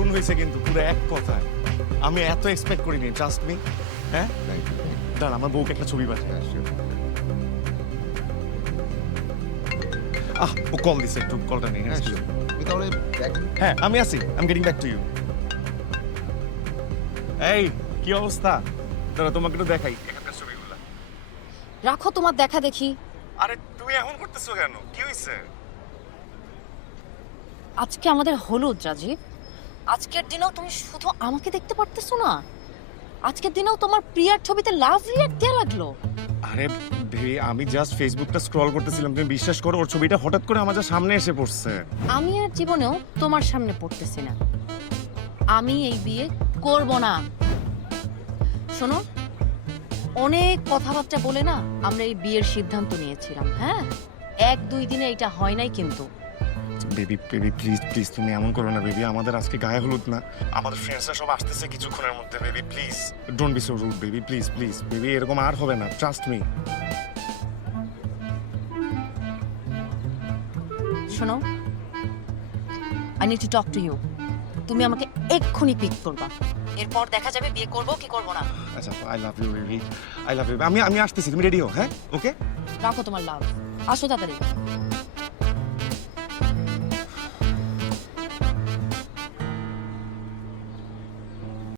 দারুণ হয়েছে কিন্তু পুরো এক কথায়। আমি এত এক্সপেক্ট করিনি, ট্রাস্ট মি। হ্যাঁ দাঁড়ান, আমার বউকে একটা ছবি পাঠাই। ও কল দিছে, একটু কলটা নেই। তাহলে হ্যাঁ আমি আছি, I'm getting back to you. এই কি অবস্থা? দাঁড়া তোমাকে একটু দেখাই এখানকার ছবিগুলো। রাখো তোমার দেখা দেখি। আরে তুমি এখন করতেছো কেন? কি হয়েছে? আজকে আমাদের হলুদ রাজীব। আজকের দিনেও তুমি শুধু আমাকে দেখতে পারতেছো না, আজকের দিনেও তোমার প্রিয়ার ছবিতে লাভ রিয়াক্ট দেয়া লাগলো। আরে ভেবে আমি জাস্ট ফেসবুকটা স্ক্রল করতেছিলাম, তুমি বিশ্বাস করো ওর ছবিটা হঠাৎ করে আমাদের সামনে এসে পড়ছে। আমি আর জীবনেও তোমার সামনে পড়তেছি না। আমি এই বিয়ে করব না। শোনো, অনেক কথাবার্তা বলে না আমরা এই বিয়ের সিদ্ধান্ত নিয়েছিলাম। হ্যাঁ, 1-2 দিনে এটা হয় নাই কিন্তু। বেবি বেবি প্লিজ প্লিজ তুমি এমন করো না বেবি, আমাদের আজকে গায়ে হলুদ না, আমাদের ফ্রেন্ডসরা সব আসতেছে কিছুক্ষণের মধ্যে। Baby please don't be so rude baby, please please baby, এরকম আর হবে না, ট্রাস্ট মি। শোনো, I need to talk to you. তুমি আমাকে এক্ষুনি পিক করবা, এরপর দেখা যাবে বিয়ে করব কি করব না। আচ্ছা I love you baby, I love you. আমি আসতেছি, তুমি রেডি হও। হ্যাঁ ওকে, রাখো তোমার লাভ, আসো তাড়াতাড়ি।